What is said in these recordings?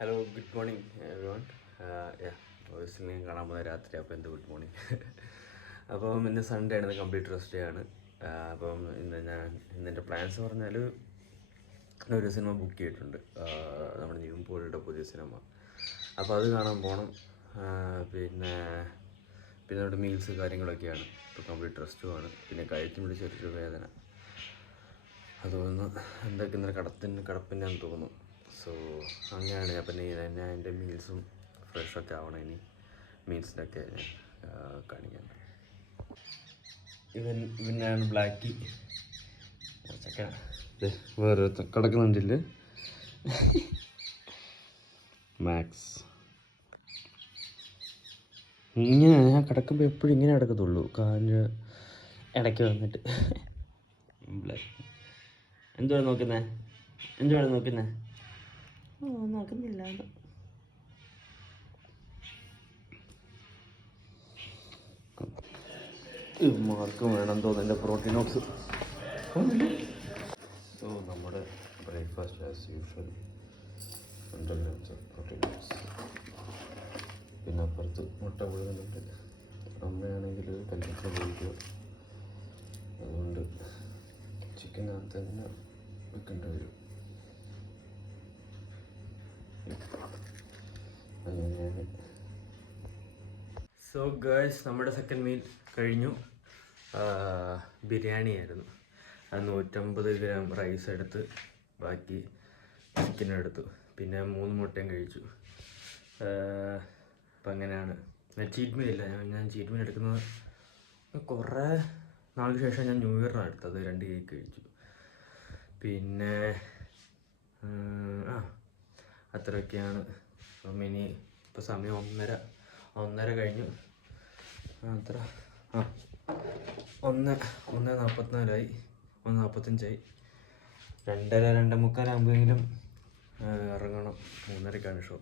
Hello good morning everyone. വോയിസിൽ ഞാൻ കാണാൻ പോകുന്ന രാത്രി. അപ്പോൾ എന്ത് ഗുഡ് മോർണിംഗ്. അപ്പം ഇന്ന് സൺഡേ ആണ്, കംപ്ലീറ്റ് റെസ്റ്റ് ഡേ ആണ്. അപ്പം ഇന്നെൻ്റെ പ്ലാൻസ് പറഞ്ഞാൽ ഒരു സിനിമ ബുക്ക് ചെയ്തിട്ടുണ്ട്, നമ്മുടെ നിവിൻ പുതിയ സിനിമ. അപ്പോൾ അത് കാണാൻ പോകണം. പിന്നെ നമ്മുടെ മീൽസ് കാര്യങ്ങളൊക്കെയാണ്. ഇപ്പോൾ കംപ്ലീറ്റ് റെസ്റ്റുമാണ്. പിന്നെ കഴുത്തിന് ചെറിയൊരു വേദന, അതൊന്ന് എന്തൊക്കെ ഇന്നലെ കടപ്പിൻ്റെന്ന് തോന്നുന്നു. സോ അങ്ങനെയാണ് ഞാൻ എൻ്റെ മീൽസും ഫ്രഷൊക്കെ ആവണം. ഇനി മീൽസിനൊക്കെ കാണിക്കാൻ. ഇവനാണ് ബ്ലാക്കി. ചക്ക വേറെ കിടക്കുന്നുണ്ടില്ല. മാക്സ് ഇങ്ങനെ ഞാൻ കിടക്കുമ്പോൾ എപ്പോഴും ഇങ്ങനെ കിടക്കത്തുള്ളൂ, കാല് ഇടയ്ക്ക് വന്നിട്ട്. ബ്ലാക്ക് എന്തുവാണ് നോക്കുന്നേ? നോക്കുന്നില്ല. മാർക്കും വേണം തോന്നുന്നു എൻ്റെ പ്രോട്ടീൻ ഓക്സ്. സോ നമ്മുടെ breakfast as usual 100 grams of protein oats. പിന്നെ അപ്പുറത്ത് മുട്ട പുഴുങ്ങുന്നുണ്ട്. അമ്മയാണെങ്കിൽ കല്യാണത്തിന് പോയിക്കുക, അതുകൊണ്ട് ചിക്കനകത്ത് തന്നെ വെക്കേണ്ടി വരും. സോ ഗേൾസ്, നമ്മുടെ സെക്കൻഡ് മീൽ കഴിഞ്ഞു. ബിരിയാണി ആയിരുന്നു. അത് 150 gram റൈസ് എടുത്ത് ബാക്കി ചിക്കനും എടുത്തു. പിന്നെ 3 മുട്ടയും കഴിച്ചു. അപ്പം അങ്ങനെയാണ്. ഞാൻ ചീറ്റ് മീൽ ഇല്ല, ഞാൻ ചീറ്റ് മീൽ എടുക്കുന്നത് കുറേ നാൾക്ക് ശേഷം. ഞാൻ ന്യൂ ഇയറിനാണ് എടുത്തത്. 2 കേക്ക് കഴിച്ചു. പിന്നെ അത്രയൊക്കെയാണ്. അപ്പം ഇനി ഇപ്പോൾ സമയം 1:30 കഴിഞ്ഞു. അത്ര 1:44 1:45 2:45 ആകുമ്പോഴെങ്കിലും ഇറങ്ങണം. 3:30 ഷോ.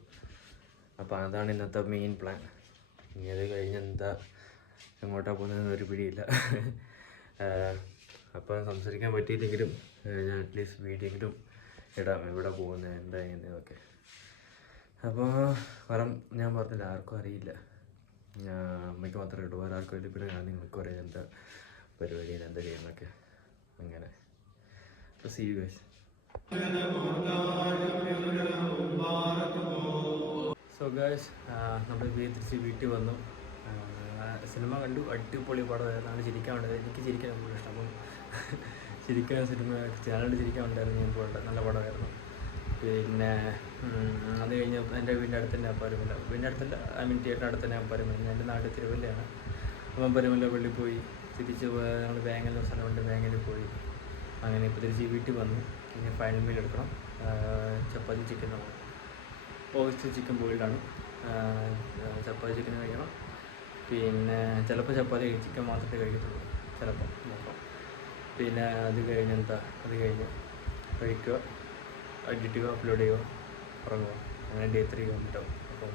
അപ്പോൾ അതാണ് ഇന്നത്തെ മെയിൻ പ്ലാൻ. ഇനി അത് കഴിഞ്ഞ് എങ്ങോട്ടാണ് പോകുന്നതെന്ന് ഒരു പിടിയില്ല. അപ്പോൾ സംസാരിക്കാൻ പറ്റിയില്ലെങ്കിലും ഞാൻ അറ്റ്ലീസ്റ്റ് വീഡിയോയെങ്കിലും ഇടാം, എവിടെ പോകുന്നത് എന്താ ചെയ്യുന്നതൊക്കെ. അപ്പോൾ കാരണം ഞാൻ പറഞ്ഞില്ല, ആർക്കും അറിയില്ല. ഞാൻ അമ്മയ്ക്ക് മാത്രമേ ഇട്ടു, വേറെ ആർക്കും ഇല്ല. ഞാൻ നിങ്ങൾക്ക് പറയാം എന്താ പരിപാടി, എന്താ ചെയ്യുന്നതൊക്കെ. അങ്ങനെ see you guys. So guys, നമ്മൾ തിരിച്ച് വീട്ടിൽ വന്നു. സിനിമ കണ്ടു. അടിപൊളി പടമായിരുന്നു. ചിരിക്കാൻ ഉണ്ടായത്. എനിക്ക് ചിരിക്കാൻ കൂടുതൽ ഇഷ്ടം. അപ്പം ചിരിക്കാൻ സിനിമ ചാനലിൽ ചിരിക്കാൻ ഉണ്ടായിരുന്നു. ഞാൻ പോയിട്ട് നല്ല പടമായിരുന്നു. പിന്നെ അത് കഴിഞ്ഞ് എൻ്റെ വീടിൻ്റെ അടുത്ത് തന്നെ അമ്പലമില്ല. വീടിൻ്റെ അടുത്തല്ല, തിയേറ്ററിൻ്റെ അടുത്ത് തന്നെ അമ്പലമില്ല. എൻ്റെ നാട് തിരുവല്ലയാണ്. അപ്പം അമ്പലമില്ല പള്ളി പോയി തിരിച്ച് ഞങ്ങൾ ബാങ്കിൽ സ്ഥലമുണ്ട്, ബാങ്കിൽ പോയി. അങ്ങനെ ഇപ്പോൾ തിരിച്ച് വീട്ടിൽ വന്നു. ഇനി ഫൈനൽ മീൽ എടുക്കണം. ചപ്പാത്തി ചിക്കനാണ്. ഓഗസ്റ്റ് ചിക്കൻ ബോയിൽഡാണ്. ചപ്പാത്തി ചിക്കൻ കഴിക്കണം. പിന്നെ ചിലപ്പോൾ ചപ്പാത്തി ചിക്കൻ മാത്രമേ കഴിക്കത്തുള്ളൂ, ചിലപ്പോൾ നോക്കാം. പിന്നെ അത് കഴിഞ്ഞ് കഴിക്കുക, എഡിറ്റ് ചെയ്യുക, അപ്ലോഡ് ചെയ്യുക, ഉറങ്ങുക. അങ്ങനെ ഡേ 3 കംപ്ലീറ്റ് ആവും. അപ്പം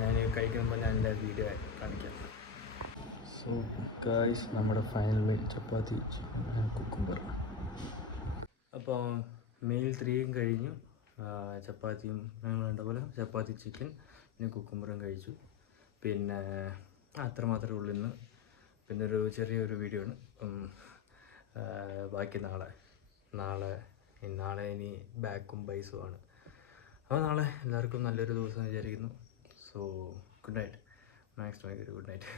ഞാൻ കഴിക്കുമ്പോൾ ഞാൻ എൻ്റെ വീഡിയോ കാണിക്കാം. സോ ഗായ്സ്, നമ്മുടെ ഫൈനൽ മീൽ ചപ്പാത്തി ചിക്കൻ കുക്കുംബർ. അപ്പോൾ മീൽ 3 കഴിഞ്ഞു. ചപ്പാത്തിയും വേണ്ട പോലെ ചപ്പാത്തി ചിക്കൻ പിന്നെ കുക്കുംബറും കഴിച്ചു. പിന്നെ അത്ര മാത്രമേ ഉള്ളൂ ഇന്ന്. പിന്നെ ചെറിയൊരു വീഡിയോ ആണ്. ബാക്കി നാളെ ഇനി ബാക്കും ബൈസുമാണ്. അപ്പോൾ നാളെ എല്ലാവർക്കും നല്ലൊരു ദിവസം വിചാരിക്കുന്നു. So good night. Max good night.